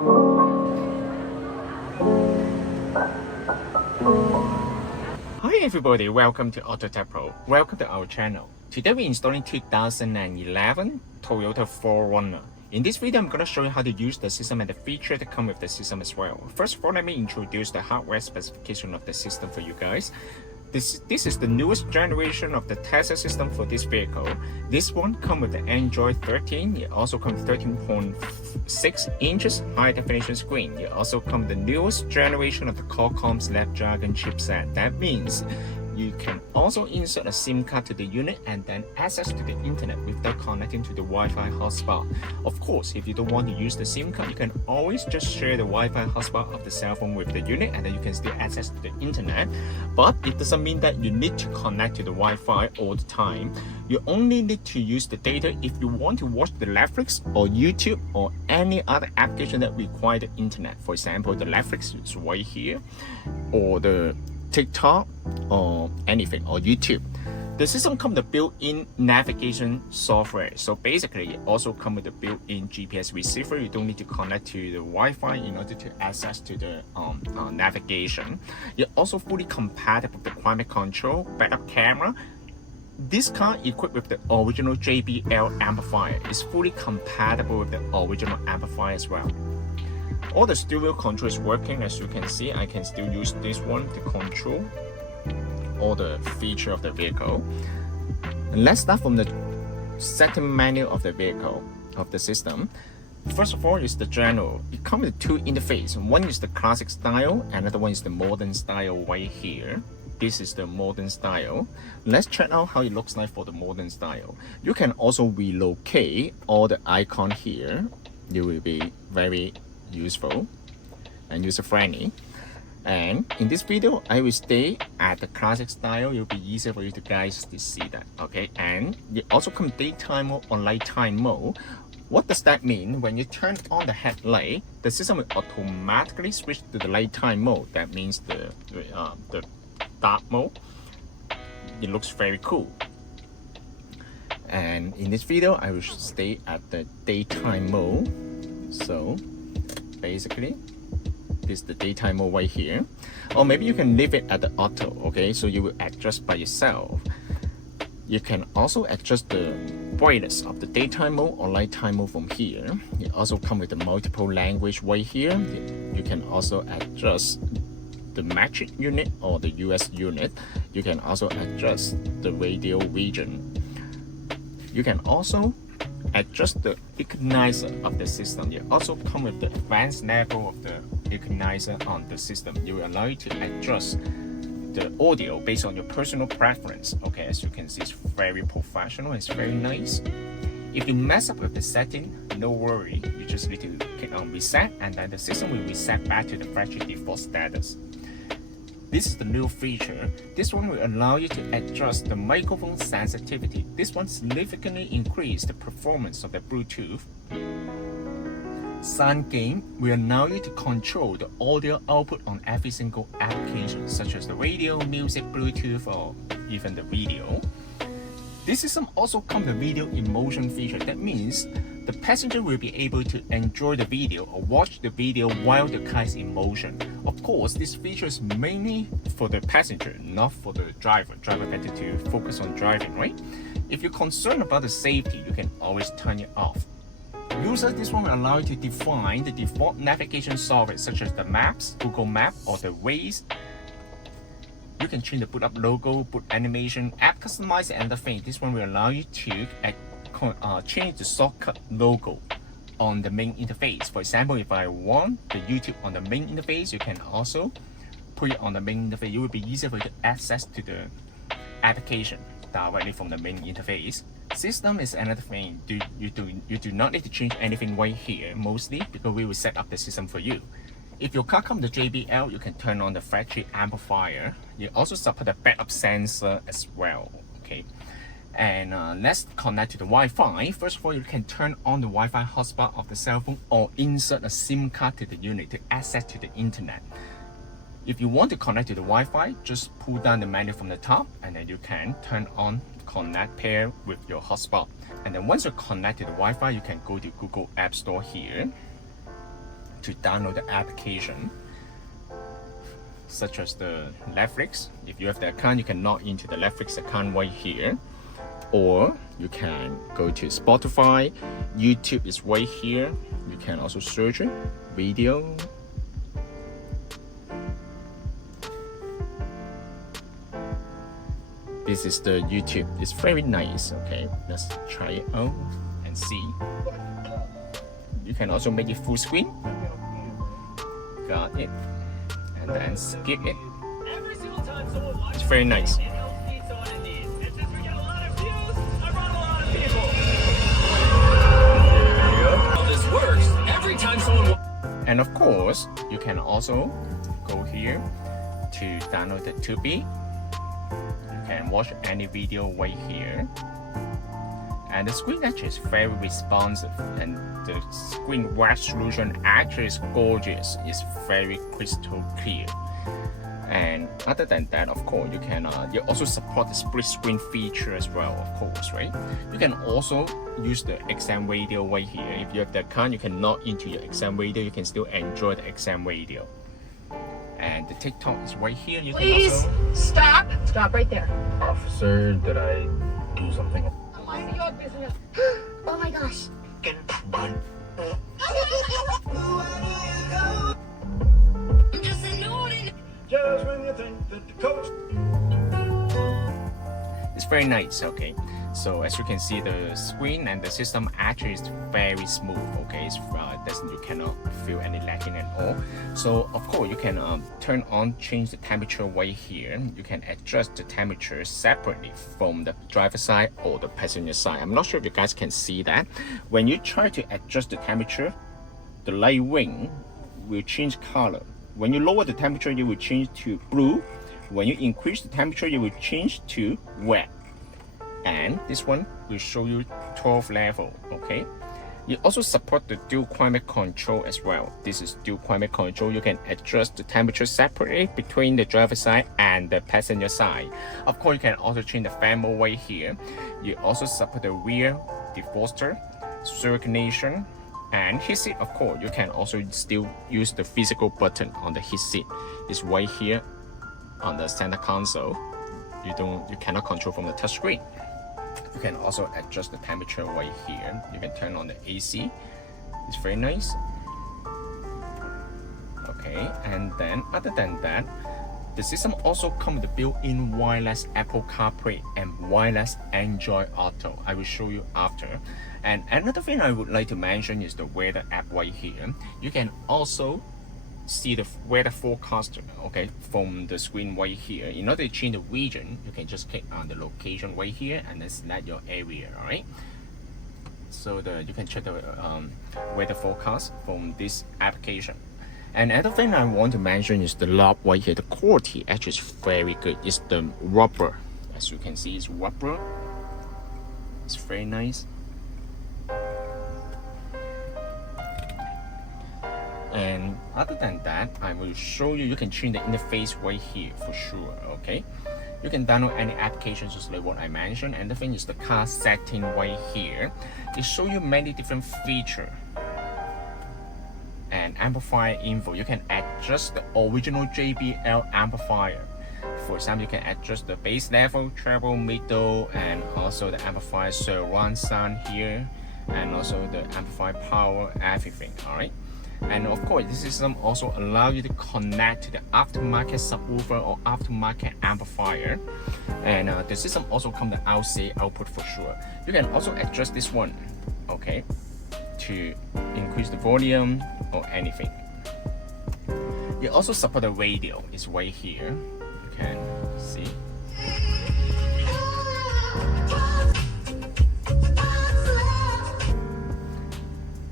Hi everybody, welcome to AutoTecPro. Welcome to our channel. Today we're installing 2011 Toyota 4Runner. In this video, I'm going to show you how to use the system and the feature that come with the system as well. First of all, let me introduce the hardware specification of the system for you guys. This is the newest generation of the Tesla system for this vehicle. This one comes with the Android 13. It also comes with 13.6 inches high definition screen. It also comes with the newest generation of the Qualcomm Snapdragon chipset. That means you can also insert a SIM card to the unit and then access to the internet without connecting to the Wi-Fi hotspot. Of course, if you don't want to use the SIM card, you can always just share the Wi-Fi hotspot of the cell phone with the unit and then you can still access to the internet. But it doesn't mean that you need to connect to the Wi-Fi all the time. You only need to use the data if you want to watch the Netflix or YouTube or any other application that require the internet. For example, the Netflix is right here, or the TikTok or anything, or YouTube. The system comes with the built-in navigation software. So basically, it also comes with the built-in GPS receiver. You don't need to connect to the Wi-Fi in order to access to the navigation. It's also fully compatible with the climate control, backup camera. This car equipped with the original JBL amplifier is fully compatible with the original amplifier as well. All the stereo control is working. As you can see, I can still use this one to control all the feature of the vehicle. And let's start from the setting menu of the vehicle, of the system. First of all is the general. It comes with two interfaces. One is the classic style, another one is the modern style right here. This is the modern style. Let's check out how it looks like for the modern style. You can also relocate all the icon here. It will be very useful and user-friendly. And in this video, I will stay at the classic style. It will be easier for you guys to see that. Okay, and it also comes daytime mode or nighttime mode. What does that mean? When you turn on the headlight, the system will automatically switch to the nighttime mode. That means the dark mode. It looks very cool. And in this video, I will stay at the daytime mode. So basically, this is the daytime mode right here. Or maybe you can leave it at the auto, okay? So you will adjust by yourself. You can also adjust the brightness of the daytime mode or nighttime mode from here. It also comes with the multiple language right here. You can also adjust the metric unit or the US unit. You can also adjust the radio region. You can also adjust the equalizer of the system. It also comes with the advanced level of the equalizer on the system. It will allow you to adjust the audio based on your personal preference. Okay, as you can see, it's very professional. It's very nice. If you mess up with the setting, no worry. You just need to click on reset, and then the system will reset back to the factory default status. This is the new feature. This one will allow you to adjust the microphone sensitivity. This one significantly increases the performance of the Bluetooth. Sound gain will allow you to control the audio output on every single application, such as the radio, music, Bluetooth, or even the video. This system also comes with video in motion feature. That means the passenger will be able to enjoy the video or watch the video while the car is in motion. Of course, this feature is mainly for the passenger, not for the driver. Driver better to focus on driving, right? If you're concerned about the safety, you can always turn it off. Users, this one will allow you to define the default navigation software such as the Maps, Google Map, or the Waze. You can change the boot up logo, boot animation, app customize, and other things. This one will allow you to change the shortcut logo on the main interface. For example, if I want the YouTube on the main interface, you can also put it on the main interface. It will be easier for you to access to the application directly from the main interface. System is another thing. You do not need to change anything right here, mostly because we will set up the system for you. If your car comes with JBL, you can turn on the factory amplifier. You also support the backup sensor as well. Okay, and let's connect to the Wi-Fi. First of all, you can turn on the Wi-Fi hotspot of the cell phone or insert a SIM card to the unit to access to the internet. If you want to connect to the Wi-Fi, just pull down the menu from the top, and then you can turn on Connect Pair with your hotspot. And then once you're connected to the Wi-Fi, you can go to Google App Store here. to download the application, such as the Netflix. If you have the account, you can log into the Netflix account right here, or you can go to Spotify. YouTube is right here. You can also search it, video. This is the YouTube. It's very nice. Okay, let's try it out and see. You can also make it full screen. Got it. And then skip it. It's very nice. And of course, you can also go here to download the Tubi. You can watch any video right here. And the screen actually is very responsive, and the screen resolution actually is gorgeous. It's very crystal clear. And other than that, of course, you can you also support the split screen feature as well, of course, right? You can also use the XM radio right here. If you have the account, you can log into your XM radio. You can still enjoy the XM radio. And the TikTok is right here. You Please can also stop right there. Officer, did I do something? Mind your business. Oh my gosh. Just when you think that the coach. It's very nice. Okay, so as you can see, the screen and the system actually is very smooth. Okay, you cannot feel any lagging at all. So of course you can turn on, change the temperature right here. You can adjust the temperature separately from the driver side or the passenger side. I'm not sure if you guys can see that. When you try to adjust the temperature, the light ring will change color. When you lower the temperature, it will change to blue. When you increase the temperature, it will change to red. And this one will show you 12 level. Okay. You also support the dual climate control as well. This is dual climate control. You can adjust the temperature separately between the driver side and the passenger side. Of course, you can also change the fan mode right here. You also support the rear defroster, circulation, and heat seat. Of course, you can also still use the physical button on the heat seat. It's right here on the center console. You cannot control from the touch screen. You can also adjust the temperature right here. You can turn on the AC. It's very nice. Okay, and then other than that, the system also comes with the built-in wireless Apple CarPlay and wireless Android Auto. I will show you after. And another thing I would like to mention is the weather app right here. You can also see the weather forecast, okay, from the screen right here. In order to change the region, you can just click on the location right here and then select your area. All right, so you can check the weather forecast from this application. And another thing I want to mention is the knob right here. The quality actually is very good. It's the rubber, as you can see, it's rubber. It's very nice. And other than that, I will show you can change the interface right here for sure. Okay, you can download any applications just like what I mentioned. And the thing is the car setting right here. It shows you many different features and amplifier info. You can adjust the original JBL amplifier. For example, you can adjust the bass level, treble, middle, and also the amplifier surround sound here, and also the amplifier power, everything. All right. And of course, this system also allows you to connect to the aftermarket subwoofer or aftermarket amplifier. And the system also comes with RCA output for sure. You can also adjust this one, okay, to increase the volume or anything. You also support the radio. It's right here. You can see.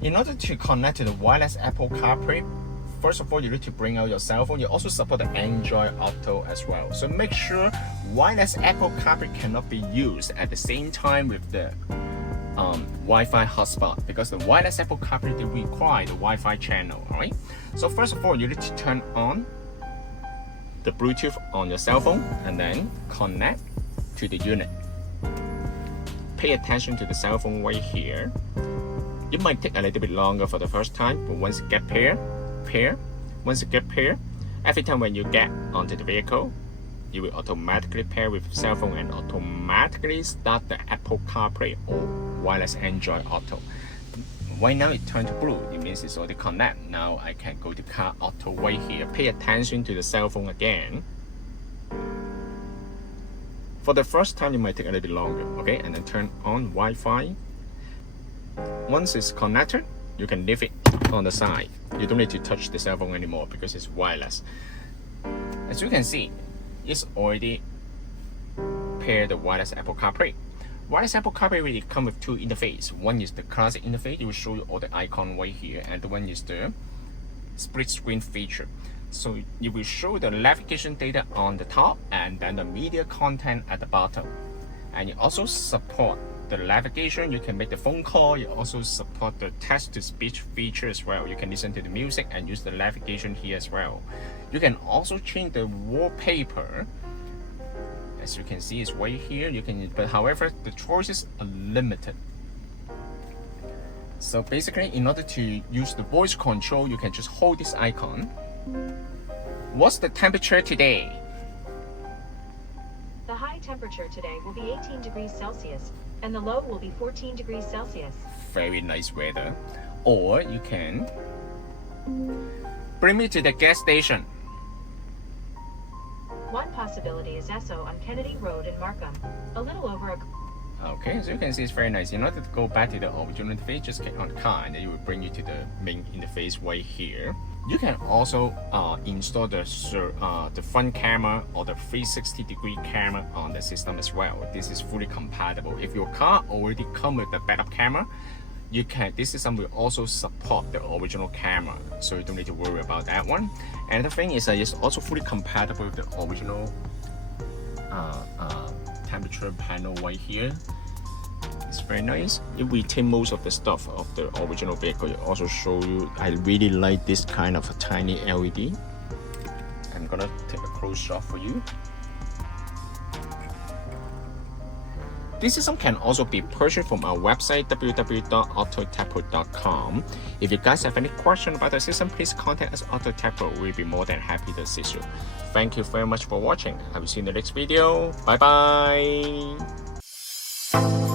In order to connect to the wireless Apple CarPlay, first of all, you need to bring out your cell phone. You also support the Android Auto as well. So make sure wireless Apple CarPlay cannot be used at the same time with the Wi-Fi hotspot, because the wireless Apple CarPlay, they require the Wi-Fi channel. All right. So first of all, you need to turn on the Bluetooth on your cell phone and then connect to the unit. Pay attention to the cell phone right here. It might take a little bit longer for the first time, but once you get pair, once you get pair, every time when you get onto the vehicle, you will automatically pair with cell phone and automatically start the Apple CarPlay or wireless Android Auto. Right now it turned to blue, it means it's already connect. Now I can go to Car Auto right here. Pay attention to the cell phone again. For the first time it might take a little bit longer, okay? And then turn on Wi-Fi. Once it's connected, you can leave it on the side. You don't need to touch the cell phone anymore because it's wireless. As you can see, it's already paired the wireless Apple CarPlay. Wireless Apple CarPlay really come with two interfaces. One is the classic interface, it will show you all the icon right here, and the one is the split screen feature. So it will show the navigation data on the top and then the media content at the bottom. And it also support the navigation. You can make the phone call. You also support the text-to-speech feature as well. You can listen to the music and use the navigation here as well. You can also change the wallpaper. As you can see, it's right here. You can, but however, the choices are limited. So basically, in order to use the voice control, you can just hold this icon. What's the temperature today? The high temperature today will be 18 degrees Celsius, and the low will be 14 degrees Celsius. Very nice weather. Or you can bring me to the gas station. One possibility is Esso on Kennedy Road in Markham. A little over a... Okay, so you can see it's very nice. In order to go back to the original interface, just click on car and then it will bring you to the main interface right here. You can also install the front camera or the 360-degree camera on the system as well. This is fully compatible. If your car already comes with the backup camera, you can. This system will also support the original camera, so you don't need to worry about that one. And the thing is, it's also fully compatible with the original temperature panel right here. It's very nice. It retains most of the stuff of the original vehicle. It also show you. I really like this kind of a tiny LED. I'm gonna take a close shot for you. This system can also be purchased from our website www.AutoTecPro.com. If you guys have any question about the system, please contact us at AutoTecPro. We'll be more than happy to assist you. Thank you very much for watching. I will see you in the next video. Bye bye.